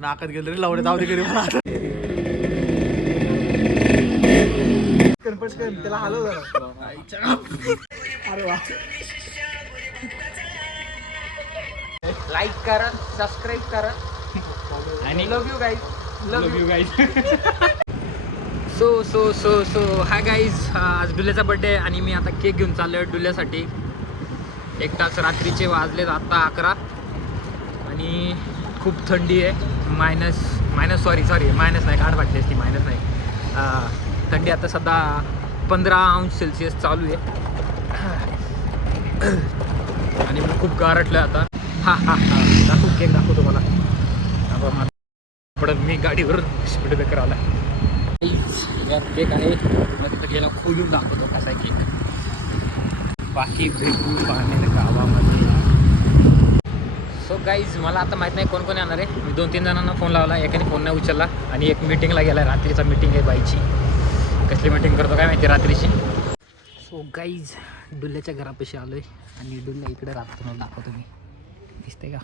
नाकात गेलं रे लावडे जाऊ दे घरी मला आता. त्याला हलव जरा. अरे वा. लाईक करा, सबस्क्राईब करा आणि love you guys. Love you guys. So हा गाईज, आज डुल्याचा बर्थडे आहे आणि मी आता केक घेऊन चाललोय डुल्यासाठी. 1 तास रात्रीचे वाजलेत आता 11 आणि खूप थंडी आहे. मायनस सॉरी मायनस नाही, गाठ वाटली असती, मायनस नाही. थंडी आता सध्या 15°C चालू आहे आणि मला खूप गारटलं आता. हा दाखवू केक, दाखवतो मला. पडत मी गाडीवर स्पीड ब्रेकर आला. यात केक आहे, मला तिथं गेला खोलून दाखवतो कसा आहे केक. बाकी भेटू पाहणे गावामध्ये. सो गाईज, मला आता माहीत नाही कोण कोण येणार आहे. मी 2-3 जणांना फोन लावला, एकाने फोन नाही उचलला आणि एक मीटिंगला गेला. रात्रीचा मीटिंग आहे बाईची. कसली मीटिंग करतो काय माहिती रात्रीची. सो गाईज, डुल्याच्या घरापाशी आलो आहे आणि डुल्ला इकडे राहतो. मला दाखवतो मी, दिसते का?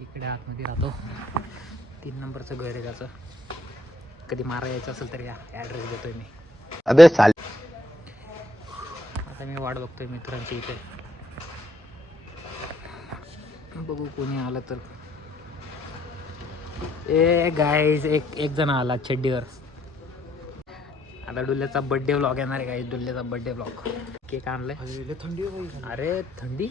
इकडे आतमध्ये राहतो. 3 नंबरचं घर आहे त्याचं. कधी मारा यायचं असेल तर या ॲड्रेस देतोय मी. अबे साल. आता मी वाट बघतोय मित्रांची इथे. बघू कोणी आलं तर. ए गाईज, एक जण आला चड्डीवर. आता डुल्याचा बर्थडे व्लॉग येणार आहे गाईज. डुल्याचा बर्थडे व्लॉग. केक आणलाय. थंडी. अरे थंडी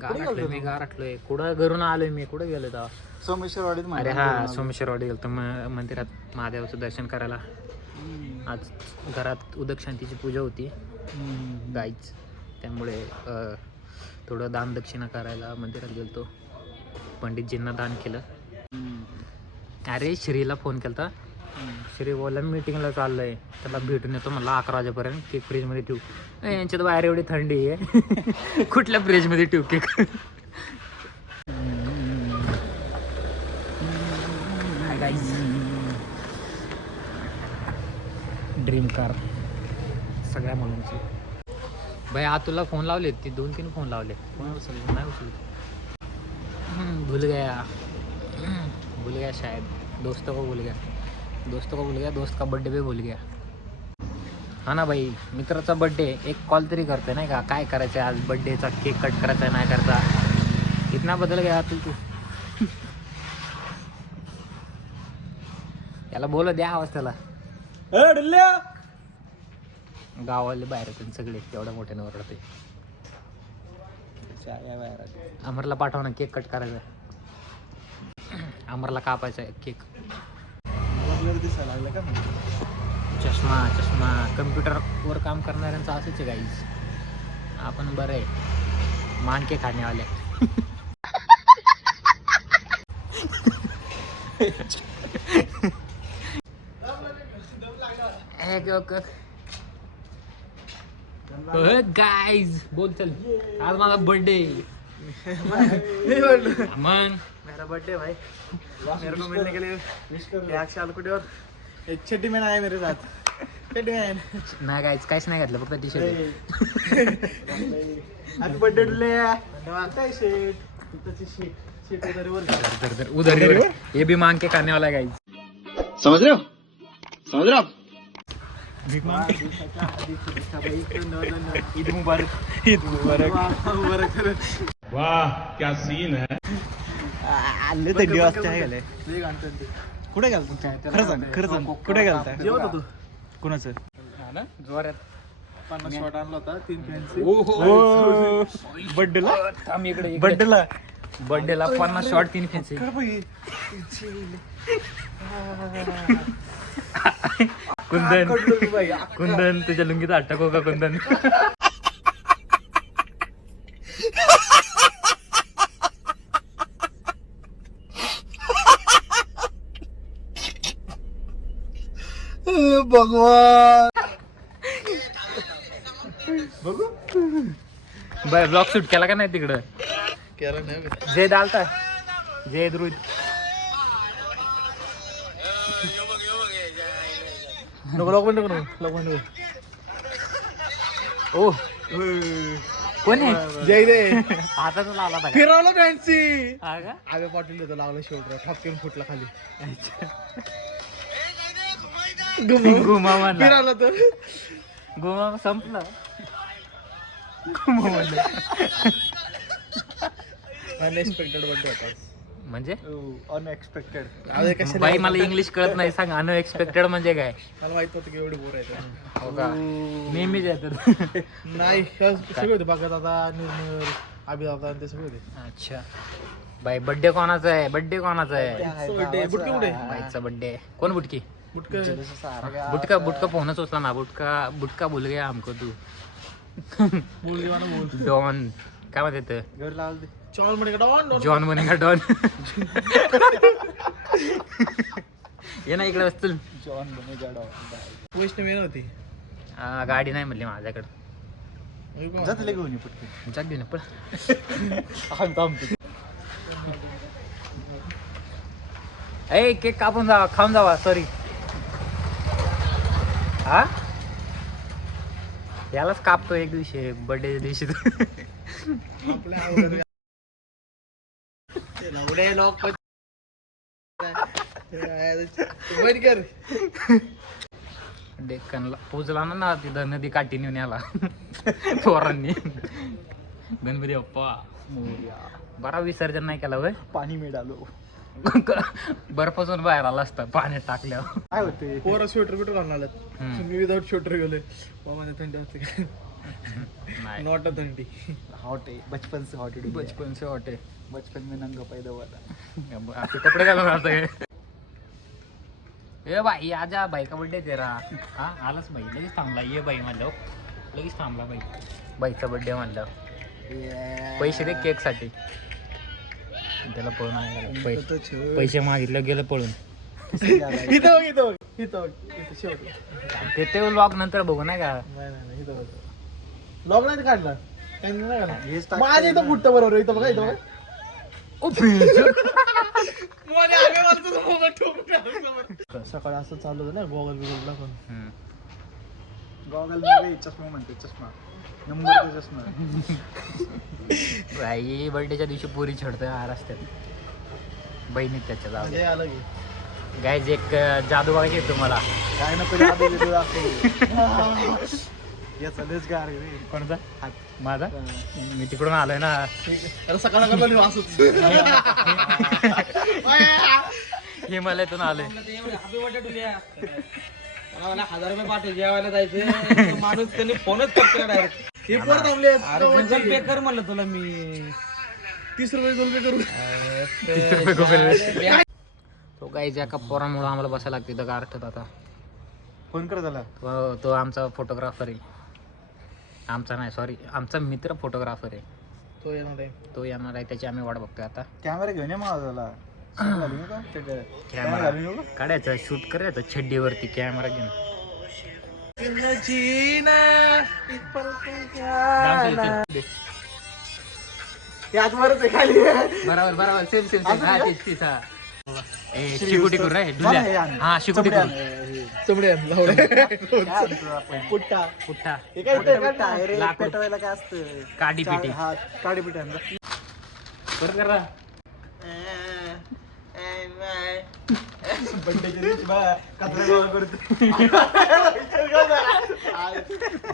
गारटलोय. कुठं घरून आलोय मी, कुठं गेलो तेव्हा? सोमेश्वरवाडीत. अरे हा, सोमेश्वरवाडी गेलो तर मंदिरात महादेवाचं दर्शन करायला. आज घरात उदक शांतीची पूजा होती गाईच, त्यामुळे थोडं दान दक्षिणा करायला मंदिरात गेलतो. पंडितजींना दान केलं. अरे श्रीला फोन केला. श्री बोलला मीटिंगला चाललंय, त्याला भेटून येतो मला 11 वाजेपर्यंत. केक फ्रीजमध्ये ठेवू. यांच्यात बाहेर एवढी थंडी आहे. कुठल्या फ्रीजमध्ये ठेवू केक? ड्रीम कार सगळ्या मुलांची. भाई तुला फोन लावले, ती 2-3 फोन लावले, नाही उचलले. भूल गया शायद. दोस्त को भूल गया. दोस्त का बर्थडे भी भूल गया. हा ना भाई, मित्राचा बर्थडे एक कॉल तरी करते नाही का? काय करायचं आहे आज? बर्थडेचा केक कट करायचा आहे नाही करता? कितना बदल गया तू. याला बोल द्या आवाज त्याला. गावाले बाहेर येतात सगळे, एवढ्या मोठ्याने ओरडते. अमरला पाठव ना, केक कट करायचा. अमरला कापायचा आहे केक. दिसायला लागलं का? चष्मा कम्प्युटरवर काम करणाऱ्यांचं असंच आहे गाईज. आपण बरं आहे, मानके खाण्यावाले. गाईज बोल चल, आज माझा बर्थडे. मन मेरा बर्थडे भाई. मेरे को मिलने के लिए आज शालकुटी और एक चड्डी मैन आया मेरे साथ. चड्डी मैन नाही गाईज, काहीच नाही घातलं, फक्त T shirt. Happy birthday Dule. शेट उधर ये भी मांग के खाने वाला है गाइस. समझ रहे हो आप? ईद मुबारक. वाह क्या सीन है. आले थंडी वाजता आहे. कुठे गेलता? खरं सांग कुठे गेलता? जेवत होतो. कुणाचं? जोरात 50 शॉट आणला होता. 3 फॅन्सी. बर्थडेला 50 शॉट 3 फॅन्सी. कुंदन तुझ्या लुंगीचा अटक हो का कुंदन? भगवान. बघू बाय, ब्लॉग शूट केला का नाही तिकडं? केला नाही. जय डालता जय द्रुज. नको. ओ कोण आहे जय रे हाताचा लावला होता का? फिरवलं फॅन्सी हा का? आवे पाटील होतं लावलं शेवट ठपकेन फुटला खाली घुमा म्हणला फिरवलं तर घुमा संपलं अनएक्सपेक्टेड बर्थडे होता म्हणजे अनएक्सपेक्टेड बाई मला इंग्लिश कळत नाही सांग अनएक्सपेक्टेड म्हणजे काय मला माहित नव्हतं की एवढे बोर आहेत हो का नेहमीच येतात नाही सगळे होते बघा दादा निर्मल अभिदादा ते सगळे होते अच्छा बाई बर्थडे कोणाचा आहे बर्थडे कोणाचा आहे बुटके कुठे बाईचा बर्थडे कोण बुटकी बुटके बुटका बुटका फोनच उचला ना बुटका बुटका बोल गया हमको तू बोल दे मला बोल डॉन काय म्हणते घर लावल दे चॉल म्हणे डॉन जॉन बनेगा डॉन ये ना इकडे बसतील जॉन बनेगा डॉन वैष्णवी होती गाडी नाही म्हणली माझ्याकडे जात लगे होणी पटकन जाग दे ना पण ए केक कापून जावा खाऊन जावा सॉरी हा यालाच कापतो एक दिवशी बर्थडे दिवशी आपल्या लॉक बंद कर डेक्कनला पोचला ना तिथं नदी काठी नेऊन याला पोरांनी गणपती बाप्पा बरा विसर्जन नाही केला वय पाणी मिळालो बर्फातून बाहेर आला असता पाण्यात टाकल्यावर काय होते पोरं स्वेटर बिटर घालून आल्यात मी विदाउट स्वेटर गेलोय बाबा थंडी असते नाही नॉट अ थंडी हॉट है बचपन से हॉट है बचपन से वाटे बचपन में नंगा पैदा हुआ था आपले कपडे घालून आता ए बाई आजा बाई का बर्थडे तेरा हा आलाच बाई लगेच थांबला ये बाई म्हणलं लगेच थांबला बाई बाईचा बर्थडे म्हणलं पैसे दे केक साठी त्याला पळून आणायला पैसे मागितलं गेलं पळून ते व्लॉग नंतर बघू नाही का लॉग नाही काढला माझ्या इथं फुटतं बरोबर इथं बघा इथं सकाळी असं चालू होतं ना गॉगल बिगलला पण गॉगल चष्मा म्हणते चष्मा नंबर चष्मा बाई बर्थडेच्या दिवशी पुरी छडतोय हा रस्त्यात बहिणी त्याच्या जाऊ आलं की गायज एक जादू बघायची तुम्हाला काय नको याचा लेच गार कोणता माझा मी तिकडून आलोय ना सकाळ हिमालयातून आलोय 1000 रुपये पाठव जेवायला जायचं माणूस त्यांनी फोनच करतो डायरेक्ट हे पोर थांबले गुगल पे कर म्हणलं तुला मी 30 रुपये गुगल पे करू तो गायच्या एका पोरामुळे आम्हाला बसायला लागते तर गारठत आता फोन कर त्याला तो आमचा फोटोग्राफर आहे आमचा नाही सॉरी आमचा मित्र फोटोग्राफर आहे तो येणार आहे त्याची आम्ही वाट बघतोय आता कॅमेरा घेऊन ये मग त्याला कॅमेरा काढायचं शूट करायचं छड्डीवरती कॅमेरा घेऊन बरोबर बरोबर सेम सेम सेम शिकुटी करू रे डुल्या हा शिकुटी करू पुट्टा पुट्टा लाकूड पेटवायला काय असतं काडी पिटी काडी पिटी बरं करा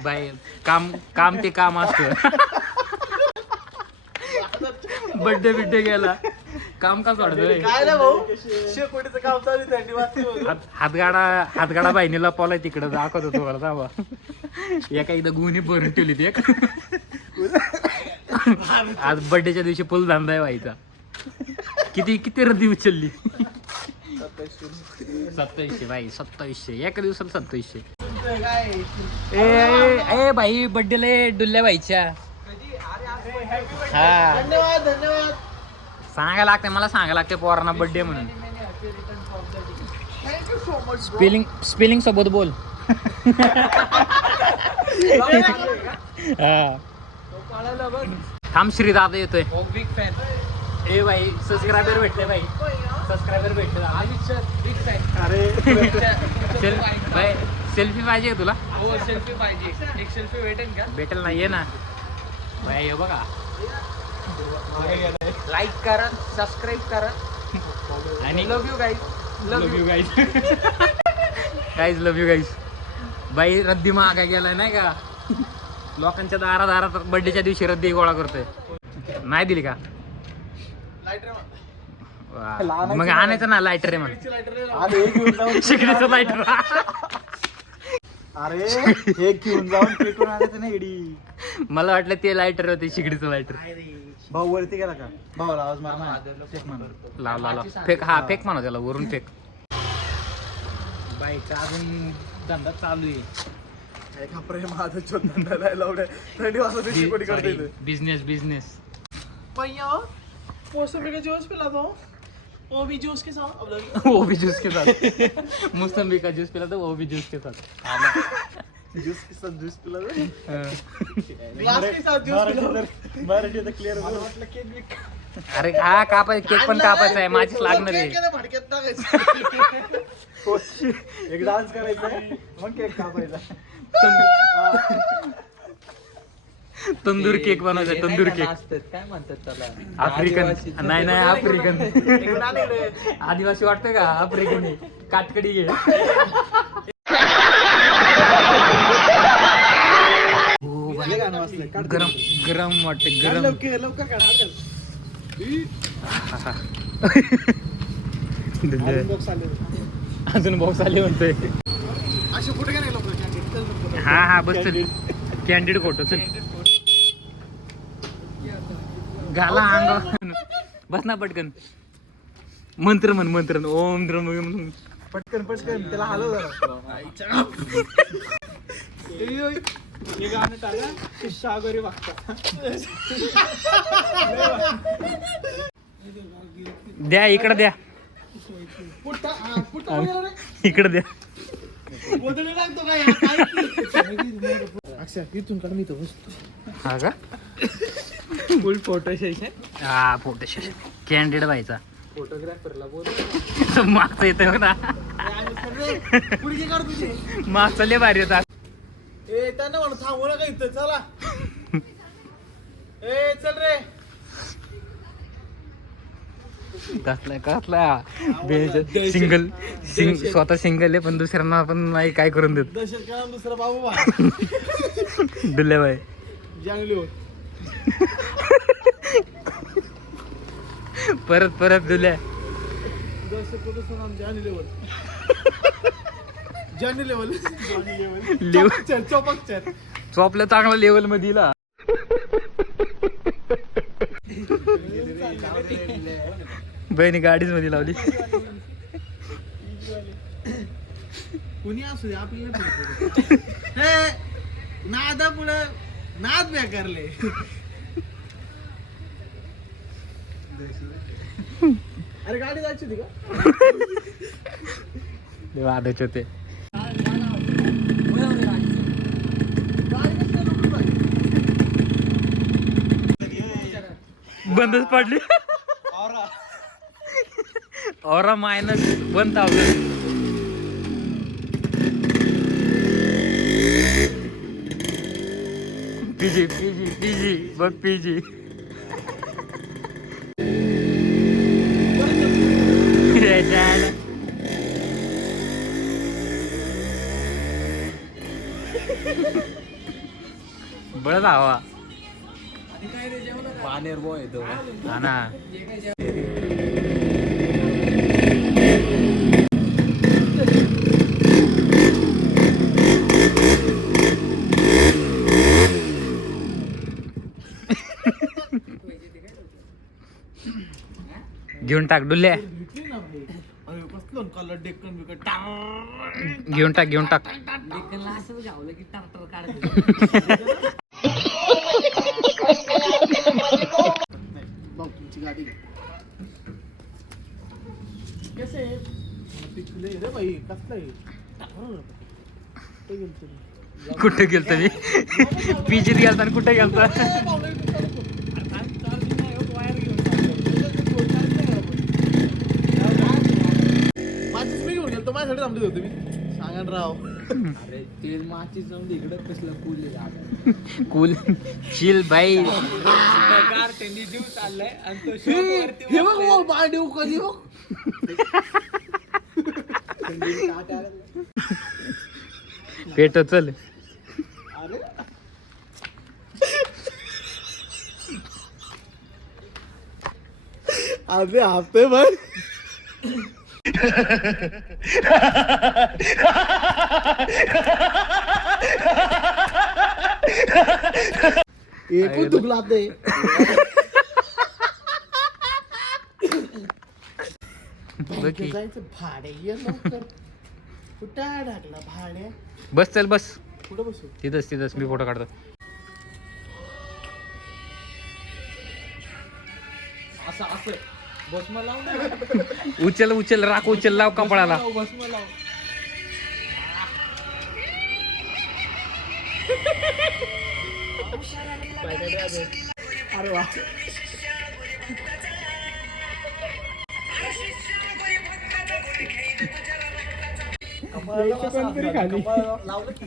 बाई काम ते काम असतं बर्थडे बिड्डे गेला काम का सोडतोय काय ना भाऊ शेकोटीचं काम चालू थंडी वाजते हातगाडा बहिणीला पॉलाय तिकडं दाखवत होतो मला जावा एका एकदा गुन्हे भरून ठेवली ती आज बर्थडेच्या दिवशी फुल धंदा आहे व्हायचा किती रद्दी उचलली 2700 बाई 2700 एका दिवसाला 2700 ए बाई बर्थडेला डुल्ल्या बाईच्या हा धन्यवाद धन्यवाद सांगायला लागते मला सांगायला लागते पोरांना बर्थडे म्हणून स्पेलिंग सोबत बोल थांब श्री दादा येतोय बिग फॅन ए बाई सबस्क्रायबर भेटले बाई सबस्क्रायबर भेटले अरे बाई सेल्फी पाहिजे तुला सेल्फी पाहिजे एक सेल्फी भेटेल का भेटेल ना ये ना भाई हे बघा, लाईक करा, सबस्क्राईब करा आणि love you guys, love you guys, guys love you guys. बाई रद्दी महागाय गेलाय नाही का, लोकांच्या दारात बर्थडेच्या दिवशी रद्दी गोळा करतोय. नाही दिली का? वा. मग आणायचं ना लायटर आहे मग, शिकण्याचं लायटर. अरे हे घेऊन जाऊन पेटून आणायचं ना एडी. मला वाटलं ते लायटर होते, शिकडीचं लायटर. भाऊ वरती गेला का? भाऊला आवाज मार ना. चेक मार. लाव फेक. हा फेक म्हणा त्याला, वरून फेक. बाईचा अजून धंदा चालू आहे. बिजनेस. मौसमी का जूस पिला दो. वो भी जूस के साथ. मोसंबी का जूस पिला तो वो भी जूस के साथ. जूस के साथ जूस पिला दो. हाँ. ग्लास के साथ जूस पिला दो. मराठी तर क्लिअर बोल. अरे हा कापायचं, केक पण कापायचा आहे, माझीच लागणार आहे. एक डान्स करायचा मग केक कापायचा. तंदूर केक बनवायचा, तंदूर केक. काय म्हणतात त्याला? आफ्रिकन. नाही आफ्रिकन. आदिवासी वाटतंय का? आफ्रिकन आहे. कातकडी घे. गरम वाटते, गरम. लवकर काढा. अजून बॉक्स आले म्हणतोय. असे कुठे काय लवकर? हा बस चल, कॅन्डिड फोटो चल. घाला अंग, बस ना पटकन. मंत्र म्हण ओम द्रम. पटकन त्याला हलव जरा. हे गाणं टाका किस्सा वगैरे वागता. द्या इकडे, द्या इकडे, द्या. गोदडी लागतो काय? अक्षय इथून काढ, मी तो बसतो. हा का? फुल फोटो सेशन. हा फोटो सेशन. कॅन्डिड व्हायचा. फोटोग्राफरला बोल. मागचा येतोय ना, पुढे काढ तुझे. मागचा लय भारी होता. ए त्यांना म्हणून थांबू नका इथं. चला ए चल रे. कसला सिंगल स्वतः सिंगल आहे पण दुसऱ्यांना आपण नाही काय करून देत. दशरथ का दुसरा बाबू बा दुल्ले भाई जंगली हो. परत दुल्या. दशरथ को दुसरा नाम जानी लेवल. जानी लेवल. चौपक्चर चॉपला चांगला लेवल मध्ये दिला. बहिणी गाडीच मध्ये लावली. कोणी असू दे आपल्याला नादा पुढे नाद बेकारले. अरे गाडी जायची होती का? वादाचे होते. बंदच पडली. औरा -1,000. पीजी बघ पीजी. बळ हवा पानेर बॉय तो. हा ना. घेऊन टाक डुल्ल्या. घेऊन टाक. गाडी कैसे रे भाई कसलं कुठे गेलतो मी? पीजीत गेलता आणि कुठे गेलता? माझीच मी घेऊन गेलो. माझ्यासाठी थांबले होते मी. सांगा राव. अरे ते माची जाऊन इकडं कसलं कूल कूल चिल बाई. त्यांनी जीव चाललाय आणि तो हे बघ बांडीव कधी बघ पेट चल. अरे हफ्ते भर एकूण तुकला ते जायचं भाडे ये लवकर कुठं टाकला भाडे बस चल बस कुठं बसू तिथंच मी फोटो काढतो. असं असं भस्म लावून उचल राख उचल लाव कपडाला. भस्म लाव अरे वा लावलं की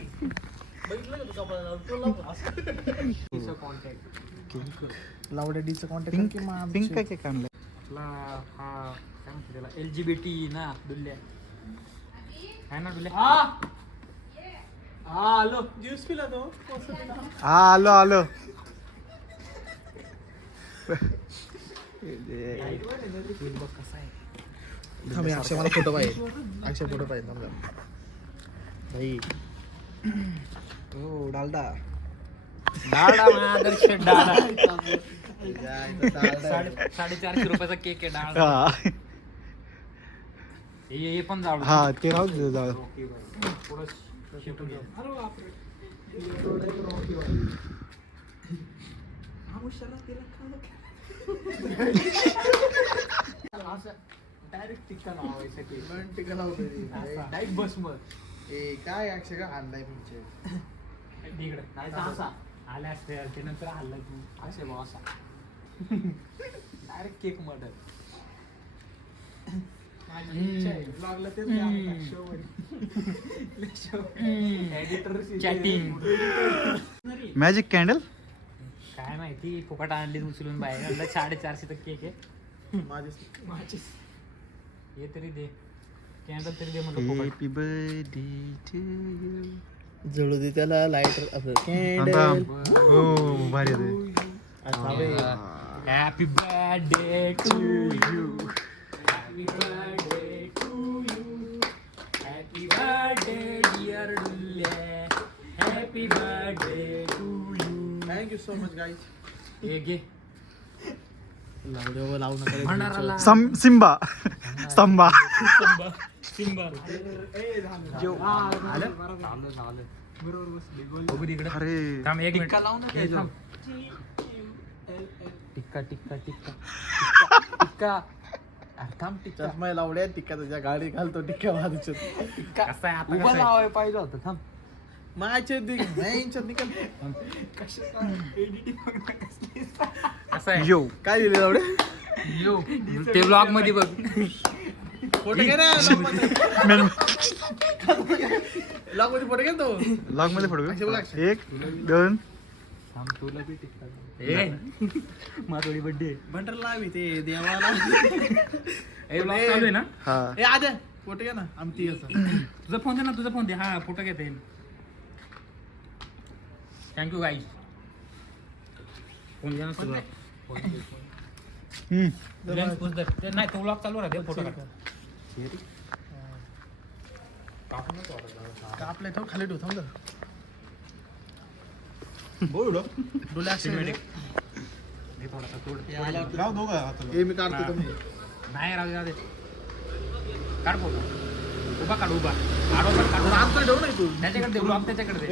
बघितलं का तू कपडा लावलं डीचं कॉन्टॅक्ट पिंक काय केक आणलं. आपला हा काय म्हणते त्याला LGBT ना डुल्ल्या काय ना डुल्ल्या. हा आलो ज्यूस पिला तो हा आलो अक्षय मला फोटो पाहिजे अक्षय फोटो पाहिजे समजा भाई हो डालडा आदर्श डाळ 450 रुपयाचा केक आहे डाळ. हे पण जाऊ हा ते राहू दे जाऊ. डायरेक्ट टिक्का लावायसाठी टिक्का लावतो बस मग काय अक्षय का आणलाय तुमचे असा आल्या असते ते नंतर हल्ला तू अक्षय भाऊ असा डायरेक्ट केक मर्डर लागलं तेच चॅटिंग मॅजिक कॅन्डल काय माहिती फुकट आणली उचलून बाहेर 450 केक आहे. माझी हे तरी दे कॅन्डल तरी दे म्हणलं फुकट. Happy birthday to you. जळू दे त्याला लाईटर हो भारी happy birthday to you happy birthday to you happy birthday dear Dulle happy birthday to you. Thank you so much guys हे घे लावू नका भंडाराला सिम्बा स्तंभा अरे थांब एक मिनिट लावू नका हे थांब. टिक्का अरे थांब टिक्का चष्मा लावल्या टिक्का तुझ्या गाडी घालतो टिक्का वाजूच कसं आहे आता उभा कसं आहे? लावाय पाहिजे होतं थांब माझ्या निकल कसं आहे यो काय दिले लावडे यो ते ब्लॉग मध्ये बघ फोटो घे ना लॉग मध्ये फोटो घे तो लॉग मध्ये फोटो अक्षय बघ, अक्षय. 1 2 थांब तुला बी टिक्का ए माझी बर्थडे भंडार लावी ते देवाला ए ब्लॉग चालू आहे ना हा ए आद्या फोटो घे ना आमटी तुझा फोन दे ना तुझा फोन दे हा फोटो घेते थँक्यू गाईज फोन घ्या ना तुझा लेन्स पुस दर ते नाही तो ब्लॉग चालू राहते फोटो काढ आपल्या ठेव खाली ठेव थांब बोल डोले अक्षय हे थोडासा तोड हे मी काढतो तुम्ही नाही राहू दे काढ फोटो उभा काढ उभा आडवा काढ आमचं ठेव नाही तू त्याच्याकडे दे ब्लॉग त्याच्याकडे दे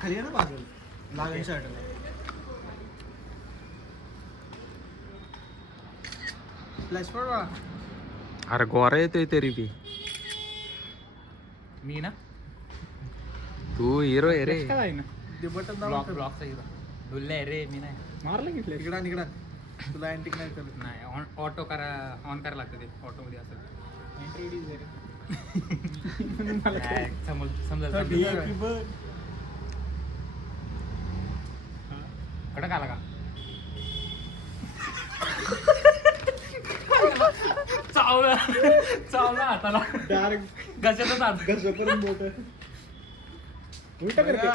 खाली आहे ना बाजूला लागेल शर्ट फ्लॅश पडवा अरे गोरा येतोय तरी बी मी ना तू हिरो आहे रे काय ना ते बटन ब्लॉग दाबा ब्लॉगचा हिरो डुल्ले रे मी नाही मारलं घेतलं इकडा निकडा तुला अँटिक नाही करत नाही ऑटो करा ऑन करायला लागतं ते ऑटोमध्ये असं समजा कडक आला का चावला हाताला घशातच हात घशापर्यंत मोठं उलटा करके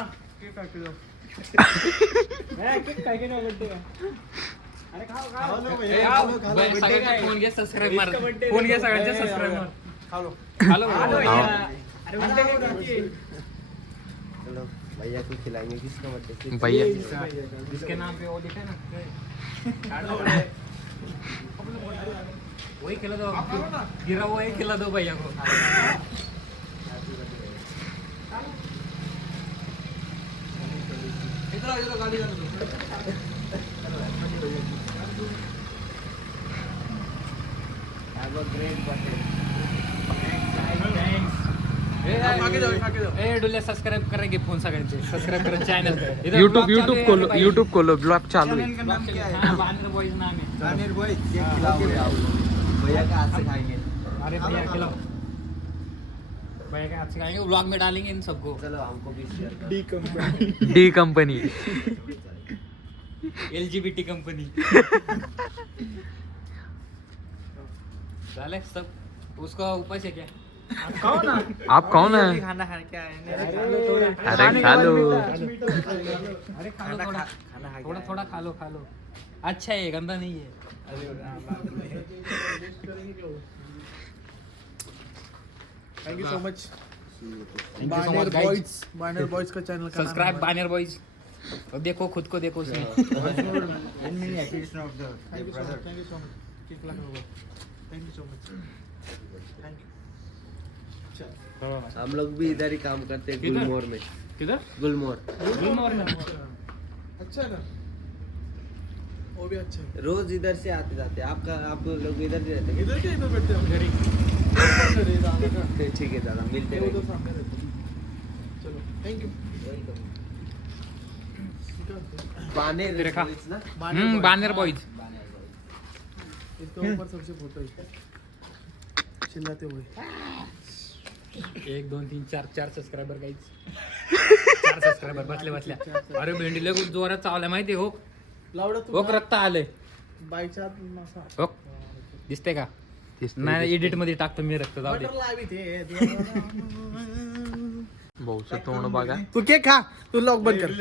काय काय आवडते का अरे खाओ फोन घे सबस्क्राईब मार फोन घे सगळ्यांचे सबस्क्राईब मार हेलो भैया को खिलाएंगे किसका बर्थडे भैया जिसके नाम पे वो लिखा है ना वही खिला दो गिरा हुआ ही खिला दो भैया को इधर गाड़ी जाने दो हैव अ ग्रेट बर्थडे आगे जाओ ए डुले सब्सक्राइब करेंगे फोन सगळ्यांचे सबस्क्राइब करा चॅनल यूट्यूब खोलो ब्लॉग चालू है. नाम क्या है बानर बॉयज नाम है रानीर बॉय भैया का हाथ से खाएंगे अरे भैया खिलाओ भैया के हाथ से खाएंगे व्लॉग में डालेंगे इन सबको चलो हमको भी शेयर करो D company D company LGBT company डाले सब उसका ऊपर से क्या आप कौन है खाना खाने क्या है अरे खा लो अरे खा लो थोड़ा थोड़ा खा लो अच्छा है गंदा नहीं है thank you so much much, guys. Banar Boys का चैनल का सब्सक्राइब बानर बॉयज और देखो खुद को देखो उसमें thank you so much cake लगा thank you so much thank you हम लोग भी इधर ही काम करते हैं किधर? गुलमोर में किधर गुलमोर अच्छा है ना वो भी अच्छा है रोज इधर से आते जाते हैं आप लोग इधर भी रहते इधर क्या इधर बैठते हैं घरी हैं ठीक है दादा मिलते उधर हैं सामने रहते हैं चलो थैंक यू बानेर देखा? boys ना बानर बॉयज इसके ऊपर सबसे फोटो है चिल्लाते हुए 1 2 3 4 4 सबस्क्राइबर गाईज 4 सबस्क्राइबर बसल्या अरे भेंडीला खूप जोरात चावल्या माहिती हो लावडा हो तू रक्त आलंय बायच्या मासा हो दिसते का नाही एडिट मध्ये टाकतो मी रक्त जाऊ दे बटर लावी ते भाऊचं तोंड बघा तू केक खा तू लॉक बंद कर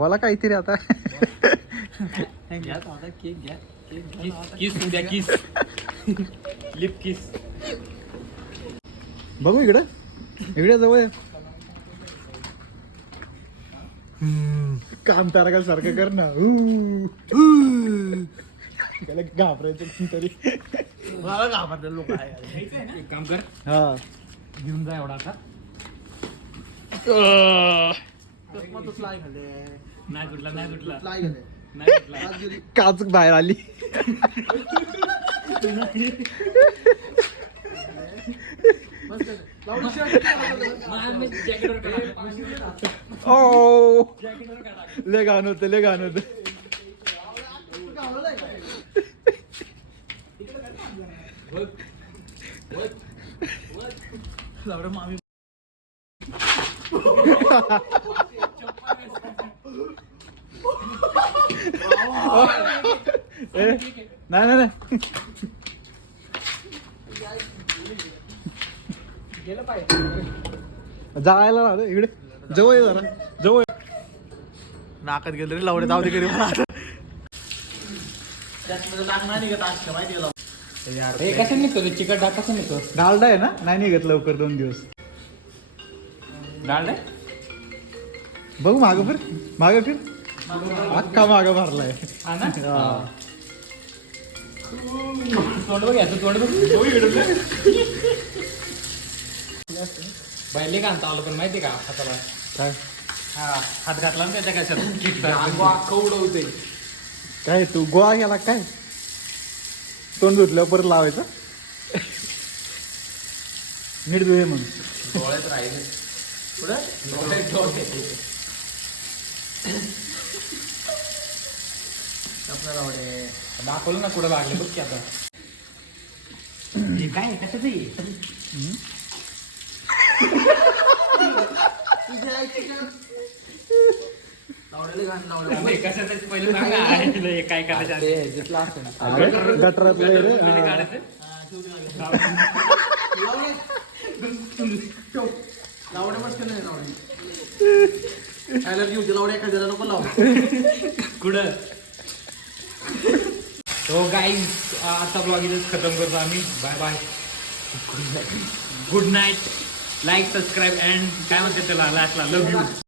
बोला काहीतरी आता किस द्या किस लिप किस बघू इकडं इकडे जवळ काम तारका सारखं कर ना त्याला घाबरायचं तरी मला घाबरते लोक आहे एक काम कर हा घेऊन जा एवढा आता मग तू फ्लाय खाल्ले नाही तुटला नाही तुटला फ्लाय खाल्ले नाही तुटला काच बाहेर आली ओ ले गाणं होतं ले गाणं होतं मामी नाही नाही नाही जायला राहिलं इकडे जवळ ये जरा जवळ ये. नाकात गेलं रे लावडे जाऊ दे घरी मला आता लागणार नाही का माहिती हे कसं निघतो चिकट डाळ कसं निघतो डालडा आहे ना नाही निघत लवकर 2 दिवस डाळ बघू मागं फिर मागं फिर अख्खा मागं भरलाय हा ना हा. तोंड बघ याचं तोंड बघ बैले का आणता आलं पण माहिती का हाताला काय हा हात घातला ना त्याच्या कशात उडवते काय तू गोळा गेला काय तोंड धुतल्यावर परत लावायचं नीट धुये मग डोळ्यात राहिले दाखवलं ना कुठं लागले बघ की आता हे काय कशाचं आहे? नाही, कशाचं आहे? पहिलं सांगा आहे तुला हे काय करायचं आहे? गटरातलं आहे रे. किती हा. काढायचं? कुठं तो गाईज आता ब्लॉग इथेच खतम करतो आम्ही. Bye bye, good night. Like subscribe and काय म्हणते त्याला लास्टला लव्ह यू.